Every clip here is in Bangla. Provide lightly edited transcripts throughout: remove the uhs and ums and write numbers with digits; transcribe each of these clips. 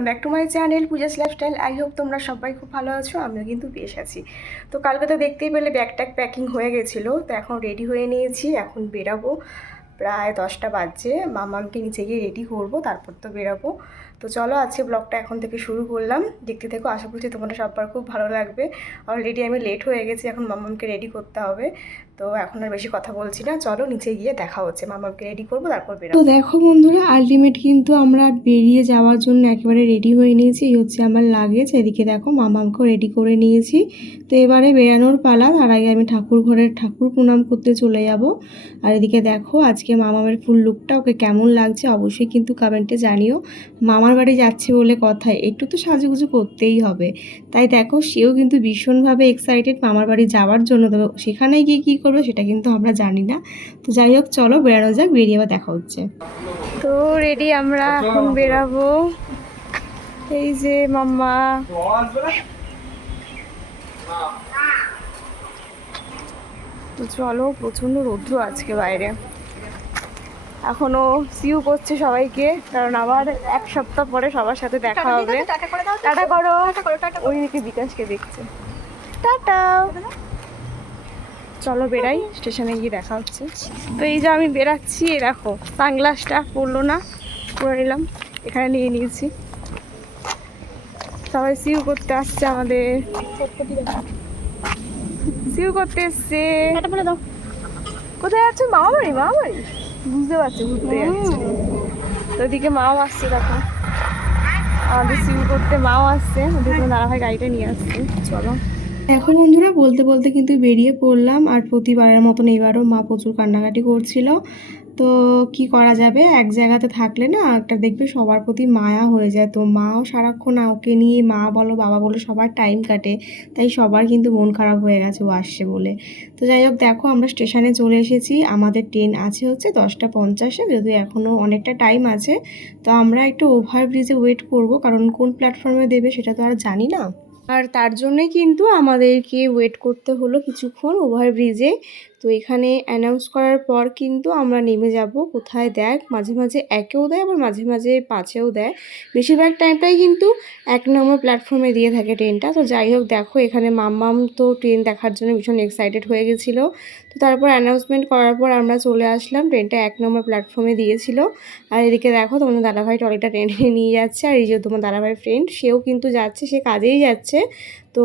Welcome back to my channel Puja's lifestyle. I hope তোমরা সবাই খুব ভালো আছো, আমিও কিন্তু বেশ আছি। তো কালকে তো দেখতেই পেলে ব্যাগ ট্যাগ প্যাকিং হয়ে গেছিলো, তো এখন রেডি হয়ে নিয়েছি, এখন বেরাবো। প্রায় 10টা বাজছে, মামামকে নিচে গিয়ে রেডি করবো, তারপর তো বেরাবো। তো চলো আজকে ব্লগটা এখন থেকে শুরু করলাম, দেখতে থেকো। আশা করছি তোমাদের সবার খুব ভালো লাগবে। অলরেডি আমি লেট হয়ে গেছি, এখন মামামকে রেডি করতে হবে। তো এখন আর বেশি কথা বলছি না, চলো নিচে গিয়ে দেখা হচ্ছে, মামামকে রেডি করবো তারপর বেরাবো। তো দেখো বন্ধুরা, আলটিমেট কিন্তু আমরা বেরিয়ে যাওয়ার জন্য একেবারে রেডি হয়ে নিয়েছি। এই হচ্ছে আমার লাগেজ, এদিকে দেখো মামামকেও রেডি করে নিয়েছি। তো এবারে বেরানোর পালা। তার আগে আমি ঠাকুর ঘরের ঠাকুর প্রণাম করতে চলে যাব। আর এদিকে দেখো আজকে মামামের ফুল লুকটা ওকে কেমন লাগছে অবশ্যই কিন্তু কমেন্টে জানিও। মামার বাড়ি যাচ্ছে বলে কথায় একটু তো সাজুগুজু করতেই হবে, তাই দেখো সেও কিন্তু ভীষণভাবে এক্সাইটেড মামার বাড়ি যাওয়ার জন্য। তবে সেখানে গিয়ে কী করবো সেটা কিন্তু আমরা জানি না। তো যাই হোক চলো বেরানো যাক, বেরিয়ে আবার দেখা হচ্ছে। তো রেডি, আমরা এখন বেরাবো। এই যে মাম্মা, তো চলো। প্রচণ্ড রৌদ্র আজকে বাইরে, এখনো সিউ করছে সবাইকে, কারণ আবার এক সপ্তাহ পরে সবার সাথে দেখা হবে। টাটা করো। ওই দিকে বিকাশকে দেখছে, টাটা। চলো বেরাই, স্টেশনে গিয়ে দেখা হচ্ছে। তো এই যে আমি বেরাচ্ছি, দেখো সানগ্লাসটা পরলো না, পরে নিলাম, এখানে নিয়ে নিয়েছি। সবাই সিউ করতে আসছে, আমাদের সিউ করতে এসছে। কোথায় যাচ্ছে? মামা বাড়ি, মামা বাড়ি বুঝতে পারছি, ঘুরতে যাচ্ছে। তো ওদিকে মাও আসছে, দেখো আমাদের সিউ করতে মাও আসছে। ওদের কোনো দাদাভাই গাড়িটা নিয়ে আসছে। চলো এখন বন্ধুরা, বলতে বলতে কিন্তু বেরিয়ে পড়লাম। আর প্রতিবারের মতন এবারও মা প্রচুর কান্নাকাটি করছিল। তো কি করা যাবে, এক জায়গাতে থাকলে না একটা দেখবে সবার প্রতি মায়া হয়ে যায়। তো মাও সারাক্ষণ ওকে নিয়ে, মা বলো বাবা বলো, সবার টাইম কাটে। তাই সবার কিন্তু মন খারাপ হয়ে গেছে ও আসছে বলে। তো যাই হোক দেখো, আমরা স্টেশনে চলে এসেছি। আমাদের ট্রেন আছে হচ্ছে 10টা 50-এ, যদিও এখনও অনেকটা টাইম আছে। তো আমরা একটু ওভারব্রিজে ওয়েট করব, কারণ কোন প্ল্যাটফর্মে দেবে সেটা তো আর জানি না। আর তার জন্যই কিন্তু আমাদেরকে ওয়েট করতে হলো কিছুক্ষণ ওভারব্রিজে। তো এখানে অ্যানাউন্স করার পর কিন্তু আমরা নেমে যাব। কোথায় দেখ, মাঝে মাঝে একেও দেয়, আবার মাঝে মাঝে 5-এও দেয়। বেশিরভাগ টাইমটাই কিন্তু 1 নম্বর প্ল্যাটফর্মে দিয়ে থাকে ট্রেনটা। তো যাই হোক দেখো, এখানে মাম্মাম তো ট্রেন দেখার জন্য ভীষণ এক্সাইটেড হয়ে গেছিলো। তো তারপর অ্যানাউন্সমেন্ট করার পর আমরা চলে আসলাম। ট্রেনটা 1 নম্বর প্ল্যাটফর্মে দিয়েছিল। আর এদিকে দেখো তোমাদের দাদাভাই ট্রলিটা টেনে নিয়ে যাচ্ছে। আর এই যে তোমার দাদাভাই ফ্রেন্ড, সেও কিন্তু যাচ্ছে, সে কাজেই যাচ্ছে। তো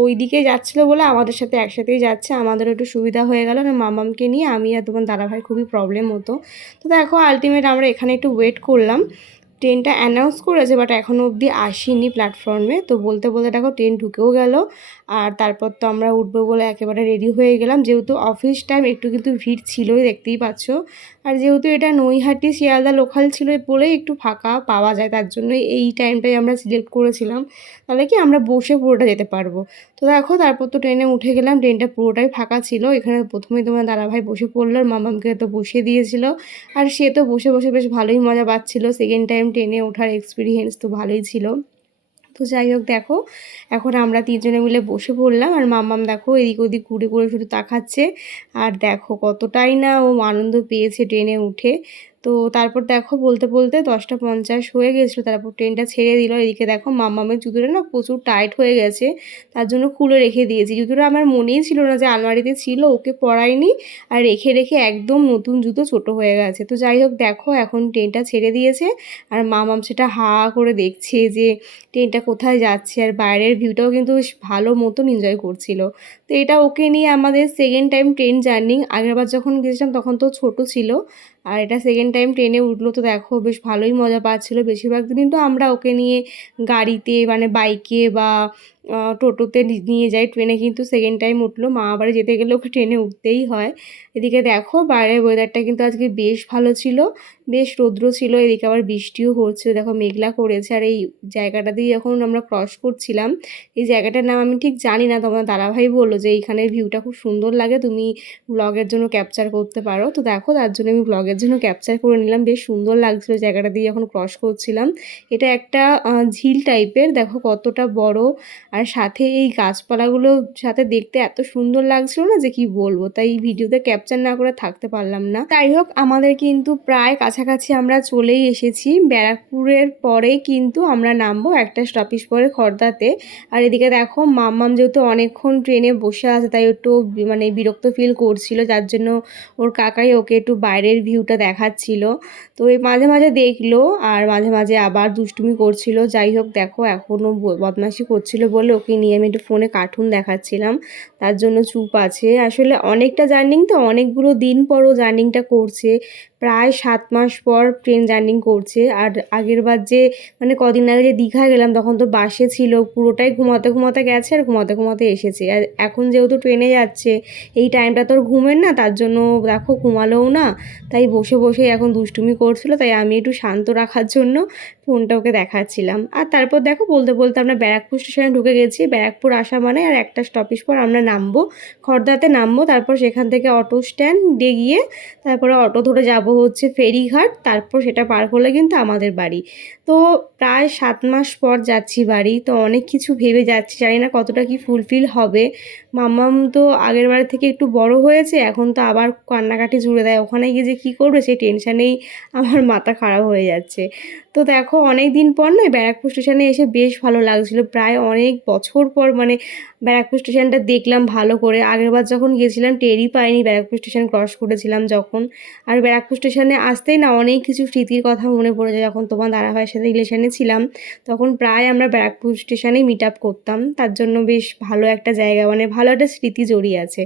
ওই দিকে যাচ্ছিলো বলে আমাদের সাথে একসাথেই যাচ্ছে, আমাদেরও একটু সুবিধা হয়ে গেল। না মামামকে নিয়ে আমি আর তোমার দাদাভাই খুবই প্রবলেম হতো। তো দেখো আলটিমেট আমরা এখানে একটু ওয়েট করলাম। ট্রেনটা অ্যানাউন্স করেছে, বাট এখনও অবধি আসেনি প্ল্যাটফর্মে। তো বলতে বলতে দেখো ট্রেন ঢুকেও গেল। আর তারপর তো আমরা উঠবো বলে একেবারে রেডি হয়ে গেলাম। যেহেতু অফিস টাইম, একটু কিন্তু ভিড় ছিলই, দেখতেই পাচ্ছ। আর যেহেতু এটা নৈহাটি শিয়ালদা লোকাল ছিল বলেই একটু ফাঁকা পাওয়া যায়, তার জন্যই এই টাইমটাই আমরা সিলেক্ট করেছিলাম। তাহলে কি আমরা বসে পুরোটা যেতে পারবো। তো দেখো তারপর তো ট্রেনে উঠে গেলাম, ট্রেনটা পুরোটাই ফাঁকা ছিল। এখানে প্রথমেই তোমার দাদাভাই বসে পড়লো, আর মামামকে তো বসিয়ে দিয়েছিল। আর সে তো বসে বসে বেশ ভালোই মজা পাচ্ছিল। সেকেন্ড টাইম ট্রেনে ওঠার এক্সপিরিয়েন্স তো ভালোই ছিল। তো যাই হোক দেখো, এখন আমরা 3জনে মিলে বসে পড়লাম। আর মাম্মাম দেখো এদিক ওদিক ঘুরে ঘুরে শুধু তাকাচ্ছে। আর দেখো কতটাই না ও আনন্দ পেয়েছে ট্রেনে উঠে। তো তারপর দেখো বলতে বলতে 10টা 50 হয়ে গেছিলো, তারপর ট্রেনটা ছেড়ে দিল। এদিকে দেখো মাম্মামের জুতোটা না প্রচুর টাইট হয়ে গেছে, তার জন্য খুলে রেখে দিয়েছি। জুতোটা আমার মনেই ছিল না যে আলমারিতে ছিল, ওকে পরাইনি। আর রেখে রেখে একদম নতুন জুতো ছোট হয়ে গেছে। তো যাই হোক দেখো, এখন ট্রেনটা ছেড়ে দিয়েছে। আর মামাম সেটা হা করে দেখছে যে ট্রেনটা কোথায় যাচ্ছে। আর বাইরের ভিউটাও কিন্তু বেশ ভালো মতন এনজয় করছিল। তো এটা ওকে নিয়ে আমাদের সেকেন্ড টাইম ট্রেন জার্নি। আগেরবার যখন গেছিলাম তখন তো ছোট ছিল, আর এটা সেকেন্ড টাইম ট্রেনে উঠলো। তো দেখো বেশ ভালোই মজা পাচ্ছিল। বেশিরভাগ দিন তো আমরা ওকে নিয়ে গাড়িতে, মানে বাইকে বা টোটোতে নিয়ে যাই, ট্রেনে কিন্তু সেকেন্ড টাইম উঠলো। মামা বাড়ি যেতে গেলে ওকে ট্রেনে উঠতেই হয়। এদিকে দেখো বাইরের ওয়েদারটা কিন্তু আজকে বেশ ভালো ছিল, বেশ রৌদ্র ছিল। এদিকে আবার বৃষ্টিও হচ্ছে, দেখো মেঘলা করেছে। আর এই জায়গাটা দিয়ে যখন আমরা ক্রস করছিলাম, এই জায়গাটার নাম আমি ঠিক জানি না, তোমার দাদাভাই বললো যে এইখানের ভিউটা খুব সুন্দর লাগে, তুমি ব্লগের জন্য ক্যাপচার করতে পারো। তো দেখো তার জন্য আমি ব্লগের জন্য ক্যাপচার করে নিলাম। বেশ সুন্দর লাগছিলো জায়গাটা দিয়ে যখন ক্রস করছিলাম। এটা একটা ঝিল টাইপের, দেখো কতটা বড়। আর সাথে এই গাছপালাগুলো সাথে দেখতে এত সুন্দর লাগছিল না যে কি বলবো, তাই ভিডিওতে ক্যাপচার না করে থাকতে পারলাম না। যাই হোক আমাদের কিন্তু প্রায় কাছাকাছি কাছাকাছি আমরা চলেই এসেছি। ব্যারাকপুরের পরেই কিন্তু আমরা নামবো একটা স্টপেজ পরে খড়দাতে। আর এদিকে দেখো মাম্মাম যেহেতু অনেকক্ষণ ট্রেনে বসে আছে তাই একটু মানে বিরক্ত ফিল করছিল, যার জন্য ওর কাকাই ওকে একটু বাইরের ভিউটা দেখাচ্ছিল। তো এই মাঝে মাঝে দেখলো আর মাঝে মাঝে আবার দুষ্টুমি করছিল। যাই হোক দেখো এখনও বদমাইশি করছিল বলে ওকে নিয়ে আমি একটু ফোনে কার্টুন দেখাচ্ছিলাম, তার জন্য চুপ আছে। আসলে অনেকটা জার্নিং তো, অনেকগুলো দিন পরও জার্নিংটা করছে, প্রায় 7 মাস পর ট্রেন জার্নি করছে। আর আগের বার যে মানে কদিন আগে যে দীঘা গেলাম তখন তো বাসে ছিল, পুরোটাই ঘুমাতে ঘুমাতে গেছে আর ঘুমাতে ঘুমাতে এসেছে। আর এখন যেহেতু ট্রেনে যাচ্ছে এই টাইমটা তোর ঘুমের না, তার জন্য দেখো ঘুমালোও না, তাই বসে বসে এখন দুষ্টুমি করছিল। তাই আমি একটু শান্ত রাখার জন্য ফোনটা ওকে দেখাচ্ছিলাম। আর তারপর দেখো বলতে বলতে আমরা ব্যারাকপুর স্টেশনে ঢুকে গেছি। ব্যারাকপুর আসা মানে আর একটা স্টপেজ পর আমরা নামবো, খড়দাতে নামবো। তারপর সেখান থেকে অটো স্ট্যান্ডে গিয়ে তারপরে অটো ধরে যাব হচ্ছে ফেরিঘাট, তারপর সেটা পার করলে কিন্তু আমাদের বাড়ি। তো প্রায় 7 মাস পর যাচ্ছি বাড়ি, তো অনেক কিছু ভেবে যাচ্ছি, জানি না কতটা কি ফুলফিল হবে। মাম্মাম তো আগের বার থেকে একটু বড় হয়েছে, এখন তো আবার কান্নাকাটি জুড়ে দেয়, ওখানে গিয়ে যে কী করবে সেই টেনশানেই আমার মাথা খারাপ হয়ে যাচ্ছে। তো দেখো অনেক দিন পর না ব্যারাকপুর স্টেশনে এসে বেশ ভালো লাগছিলো, প্রায় অনেক বছর পর মানে ব্যারাকপুর স্টেশনটা দেখলাম ভালো করে। আগেরবার যখন গেছিলাম টেরই পাইনি ব্যারাকপুর স্টেশন ক্রস করেছিলাম যখন। আর ব্যারাকপুর স্টেশনে আসতেই না অনেক কিছু স্মৃতির কথা মনে পড়ে যায়। যখন তোমার দাদাভাইয়ের সাথে রিলেশনে ছিলাম তখন প্রায় আমরা ব্যারাকপুর স্টেশনেই মিট আপ করতাম, তার জন্য বেশ ভালো একটা জায়গা, মানে ভালো একটা স্মৃতি জড়িয়ে আছে।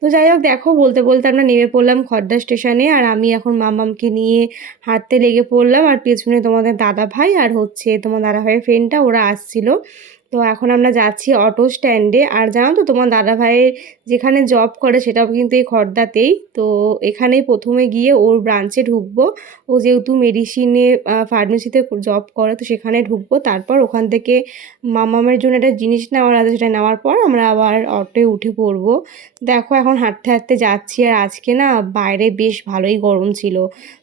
তো যাই হোক দেখো বলতে বলতে আমরা নেমে পড়লাম খড়দা স্টেশনে, আর আমি এখন মামামকে নিয়ে হাঁটতে লেগে পড়লাম। আর পেছনে তোমাদের দাদাভাই আর হচ্ছে তোমার দাদাভাইয়ের ফ্রেন্ডটা ওরা আসছিল। তো এখন আমরা যাচ্ছি অটো স্ট্যান্ডে। আর জানো তো তোমার দাদাভাইয়ের যেখানে জব করে সেটাও কিন্তু এই খড়দাতেই। তো এখানেই প্রথমে গিয়ে ওর ব্রাঞ্চে ঢুকবো, ও যেহেতু মেডিসিনে ফার্মেসিতে জব করে তো সেখানে ঢুকবো। তারপর ওখান থেকে মামামের জন্য একটা জিনিস নেওয়ার আছে, সেটা নেওয়ার পর আমরা আবার অটোয় উঠে পড়বো। দেখো এখন হাঁটতে হাঁটতে যাচ্ছি, আর আজকে না বাইরে বেশ ভালোই গরম ছিল,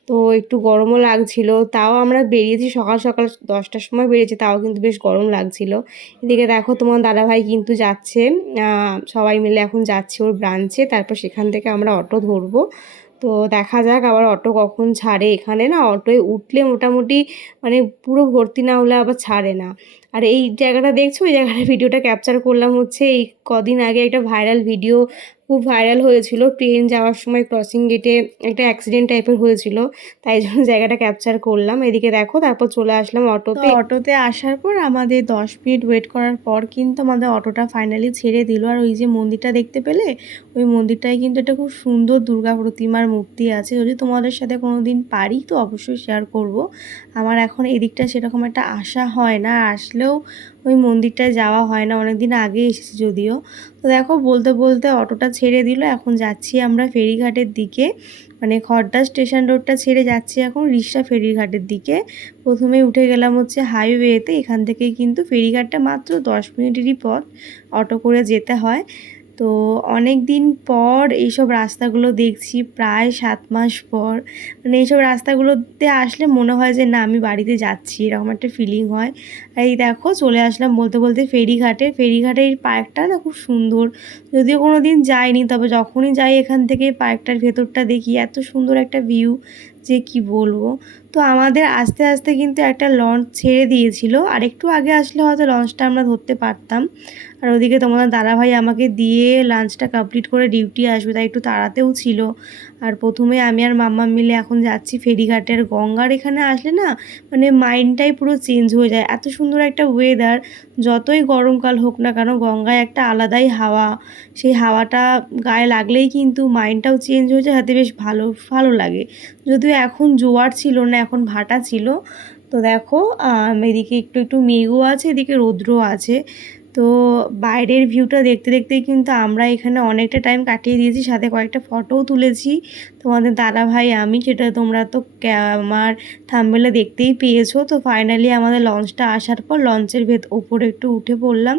তো একটু গরমও লাগছিল। তাও আমরা বেরিয়েছি সকাল সকাল 10টার সময় বেরিয়েছি, তাও কিন্তু বেশ গরম লাগছিল। এদিকে দেখো তোমার দাদাভাই কিন্তু যাচ্ছে, সবাই মিলে এখন যাচ্ছে ওর ব্রাঞ্চে, তারপর সেখান থেকে আমরা অটো ধরবো। তো দেখা যাক আবার অটো কখন ছাড়ে। এখানে না অটোয় উঠলে মোটামুটি মানে পুরো ভর্তি না হলে আবার ছাড়ে না। আর এই জায়গাটা দেখছো, ওই জায়গাটা ভিডিওটা ক্যাপচার করলাম হচ্ছে এই কদিন আগে একটা ভাইরাল ভিডিও খুব ভাইরাল হয়েছিল, ট্রেন যাওয়ার সময় ক্রসিং গেটে একটা অ্যাক্সিডেন্ট টাইপের হয়েছিল, তাই জন্য জায়গাটা ক্যাপচার করলাম। এদিকে দেখো তারপর চলে আসলাম অটোতে। অটোতে আসার পর আমাদের 10 মিনিট ওয়েট করার পর কিন্তু আমাদের অটোটা ফাইনালি ছেড়ে দিল। আর ওই যে মন্দিরটা দেখতে পেলে, ওই মন্দিরটায় কিন্তু একটা খুব সুন্দর দুর্গা প্রতিমার মূর্তি আছে। যদি তোমাদের সাথে কোনো দিন পারি তো অবশ্যই শেয়ার করব। আমার এখন এদিকটা সেরকম একটা আসা হয় না, আসলেও ওই মন্দিরটায় যাওয়া হয় না, অনেক দিন আগে এসেছি যদিও। তো দেখো বলতে বলতে অটোটা ছেড়ে দিল, এখন যাচ্ছি আমরা ফেরিঘাটের দিকে, মানে খড়দা স্টেশন রোডটা ছেড়ে যাচ্ছি এখন রিকশা ফেরিঘাটের দিকে। প্রথমে উঠে গেলাম হচ্ছে হাইওয়েতে, এখান থেকেই কিন্তু ফেরিঘাটটা মাত্র 10 মিনিটেরই পথ, অটো করে যেতে হয়। তো অনেক দিন পর এইসব রাস্তাগুলো দেখছি, প্রায় 7 মাস পর। মানে এইসব রাস্তাগুলোতে আসলে মনে হয় যে না আমি বাড়িতে যাচ্ছি, এরকম একটা ফিলিং হয়। এই দেখো চলে আসলাম বলতে বলতে ফেরিঘাটে। ফেরিঘাটের পার্কটা না খুব সুন্দর, যদিও কোনো দিন যাইনি, তবে যখনই যাই এখান থেকে পার্কটার ভেতরটা দেখি এত সুন্দর একটা ভিউ যে কি বলবো। তো আমাদের আস্তে আস্তে কিন্তু একটা লঞ্চ ছেড়ে দিয়েছিল, আর একটু আগে আসলে হয়তো লঞ্চটা আমরা ধরতে পারতাম। আর ওদিকে তোমাদের দাদাভাই আমাকে দিয়ে লাঞ্চটা কমপ্লিট করে ডিউটি আসবে, তাই একটু তাড়াতেও ছিল। আর প্রথমে আমি আর মাম্মা মিলে এখন যাচ্ছি ফেরিঘাটের। গঙ্গার এখানে আসলে না মানে মাইন্ডটাই পুরো চেঞ্জ হয়ে যায়, এত সুন্দর একটা ওয়েদার। যতই গরমকাল হোক না কেন গঙ্গায় একটা আলাদাই হাওয়া, সেই হাওয়াটা গায়ে লাগলেই কিন্তু মাইন্ডটাও চেঞ্জ হয়ে যায়, হাতে বেশ ভালো ভালো লাগে। যদিও এখন জোয়ার ছিল না, এখন ভাটা ছিল। তো দেখো এদিকে একটু একটু মেঘও আছে, এদিকে রৌদ্রও আছে। তো বাইরের ভিউটা দেখতে দেখতেই কিন্তু আমরা এখানে অনেকটা টাইম কাটিয়ে দিয়েছি, সাথে কয়েকটা ফটোও তুলেছি তোমাদের দাদাভাই আমি, সেটা তোমরা তো আমার থাম্বনেলে দেখতেই পেয়েছো। তো ফাইনালি আমাদের লঞ্চটা আসার পর লঞ্চের ওপরে একটু উঠে পড়লাম,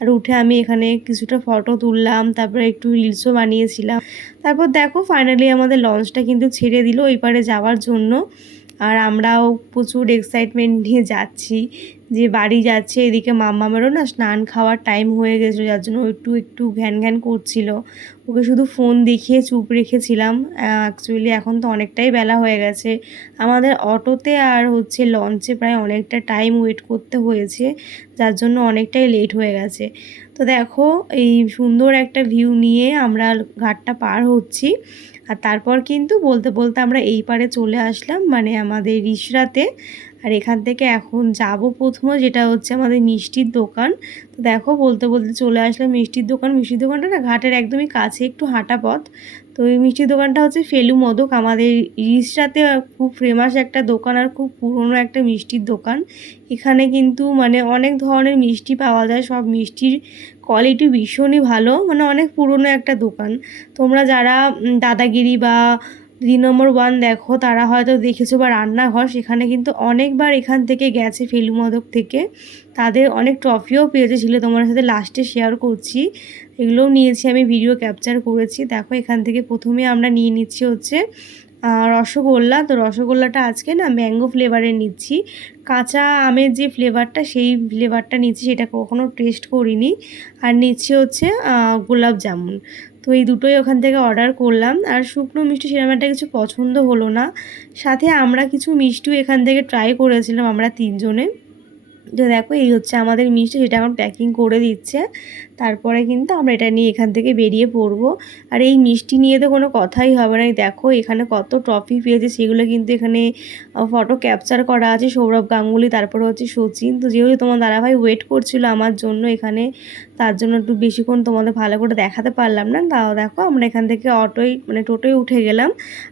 আর উঠে আমি এখানে কিছুটা ফটো তুললাম, তারপরে একটু রিলসও বানিয়েছিলাম। তারপর দেখো ফাইনালি আমাদের লঞ্চটা কিন্তু ছেড়ে দিল ওই পারে যাওয়ার জন্য, আর আমরাও প্রচুর এক্সাইটমেন্ট নিয়ে যাচ্ছি যে বাড়ি যাচ্ছে। এদিকে মাম্মামেরও না স্নান খাওয়ার টাইম হয়ে গেছিলো, যার জন্য একটু একটু ঘ্যান ঘ্যান করছিল। ওকে শুধু ফোন দেখিয়ে চুপ রেখেছিলাম। অ্যাকচুয়ালি এখন তো অনেকটাই বেলা হয়ে গেছে, আমাদের অটোতে আর হচ্ছে লঞ্চে প্রায় অনেকটা টাইম ওয়েট করতে হয়েছে, যার জন্য অনেকটাই লেট হয়ে গেছে। তো দেখো এই সুন্দর একটা ভিউ নিয়ে আমরা ঘাটটা পার হচ্ছি। আর তারপর কিন্তু বলতে বলতে আমরা এই পারে চলে আসলাম, মানে আমাদের রিসরাতে। আর এখান থেকে এখন যাব প্রথমে যেটা হচ্ছে আমাদের মিষ্টির দোকান। তো দেখো বলতে বলতে চলে আসলাম মিষ্টির দোকান। মিষ্টির দোকানটা না ঘাটের একদমই কাছে, একটু হাঁটা পথ। তো এই মিষ্টির দোকানটা হচ্ছে ফেলু মোদক, আমাদের রিসরাতে খুব ফেমাস একটা দোকান আর খুব পুরনো একটা মিষ্টির দোকান। এখানে কিন্তু মানে অনেক ধরনের মিষ্টি পাওয়া যায়, সব মিষ্টির কোয়ালিটি ভীষণই ভালো, মানে অনেক পুরনো একটা দোকান। তোমরা যারা দাদাগিরি বা 3 নম্বর 1 দেখো তারা হয়তো দেখেছো, বা রান্নাঘর, সেখানে কিন্তু অনেকবার এখান থেকে গেছে ফেলু মোদক থেকে। তাদের অনেক ট্রফিও পেয়েছে, ছিল তোমার সাথে লাস্টে শেয়ার করছি, এগুলোও নিয়েছি আমি, ভিডিও ক্যাপচার করেছি। দেখো এখান থেকে প্রথমে আমরা নিয়ে নিচ্ছি হচ্ছে রসগোল্লা। তো রসগোল্লাটা আজকে না ম্যাঙ্গো ফ্লেভারের নিচ্ছি, কাঁচা আমের যে ফ্লেভারটা সেই ফ্লেভারটা নিচ্ছি, সেটা কখনো টেস্ট করিনি। আর নিচ্ছি হচ্ছে গোলাপ জামুন। তো এই দুটোই ওখান থেকে অর্ডার করলাম। আর শুকনো মিষ্টি সেরকম একটা কিছু পছন্দ হলো না, সাথে আমরা কিছু মিষ্টিও এখান থেকে ট্রাই করেছিলাম আমরা 3 জনে। তো দেখো এই হচ্ছে আমাদের মিষ্টি, সেটা এখন প্যাকিং করে দিচ্ছে। তারপরে কিন্তু আমরা এটা নিয়ে এখান থেকে বেরিয়ে পড়বো। আর এই মিষ্টি নিয়ে তো কোনো কথাই হবে না, দেখো এখানে কত ট্রফি পেয়েছে, সেগুলো কিন্তু এখানে ফটো ক্যাপচার করা আছে। সৌরভ গাঙ্গুলি, তারপরে হচ্ছে সচিন। তো যেহেতু তোমার দাদাভাই ওয়েট করছিল আমার জন্য এখানে, তার জন্য একটু বেশিক্ষণ তোমাদের ভালো করে দেখাতে পারলাম না। তাও দেখো আমরা এখান থেকে টোটোয় উঠে গেলাম।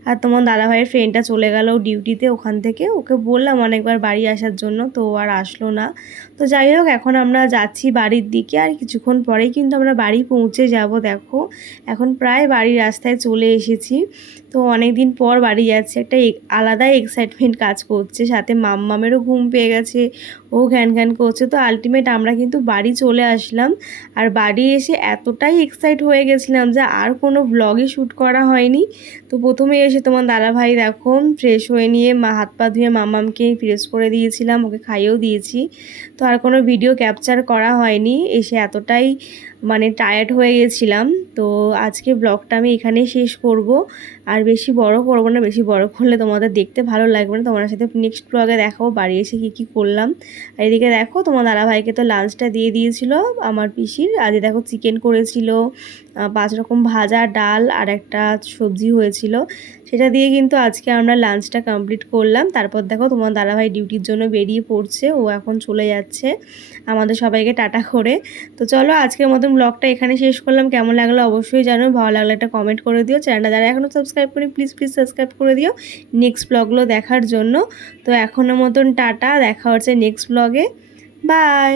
আর তোমার দাদাভাইয়ের ফ্রেন্ডটা চলে গেল ডিউটিতে, ওখান থেকে ওকে বললাম অনেকবার বাড়ি আসার জন্য, তো আর আসলো না। তো যাই হোক এখন আমরা যাচ্ছি বাড়ির দিকে, আর কিছুক্ষণ পরেই কিন্তু আমরা বাড়ি পৌঁছে যাব। দেখো এখন প্রায় বাড়ির রাস্তায় চলে এসেছি। তো অনেক দিন পর বাড়ি যাচ্ছে, একটা আলাদাই এক্সাইটমেন্ট কাজ করছে, সাথে মাম্মামেরও ঘুম পেয়ে গেছে, ও ঘ্যান ঘ্যান করছে। তো আলটিমেট আমরা কিন্তু বাড়ি চলে আসলাম। আর বাড়ি এসে এতটাই এক্সাইট হয়ে গেছিলাম যে আর কোনো ব্লগই শ্যুট করা হয়নি। তো প্রথমে এসে তোমার দাদাভাই দেখো ফ্রেশ হয়ে নিয়ে হাত পা ধুয়ে মাম্মামকে ফ্রেশ করে দিয়েছিলাম, ওকে খাইয়েও দিয়েছি। তো আর কোনো ভিডিও ক্যাপচার করা হয়নি, এসে এতটাই মানে টায়ার্ড হয়ে গেছিলাম। তো আজকে ব্লগটা আমি এখানেই শেষ করব, আর বেশি বড় করব না, বেশি বড় করলে তোমাদের দেখতে ভালো লাগবে না। তোমার সাথে নেক্সট ব্লগে দেখাবো বাড়ি এসে কী কী করলাম। আর এদিকে দেখো তোমার দাদাভাইকে তো লাঞ্চটা দিয়ে দিয়েছিল আমার পিসির। আজকে দেখো চিকেন করেছিল, 5 রকম ভাজা, ডাল আর একটা সবজি হয়েছিল, সেটা দিয়ে কিন্তু আজকে আমরা লাঞ্চটা কমপ্লিট করলাম। তারপর দেখো তোমার দাদাভাই ডিউটির জন্য বেরিয়ে পড়ছে, ও এখন চলে যাচ্ছে আমাদের সবাইকে টাটা করে। তো চলো আজকের মতন ব্লগটা এখানে শেষ করলাম। কেমন লাগলো অবশ্যই জানো, ভালো লাগলে একটা কমেন্ট করে দিও। চ্যানেলটা যারা এখনও সাবস্ক্রাইব করি প্লিজ সাবস্ক্রাইব করে দিও নেক্সট ব্লগগুলো দেখার জন্য। তো এখনের মতন টাটা, দেখা হচ্ছে নেক্সট ব্লগে, বাই।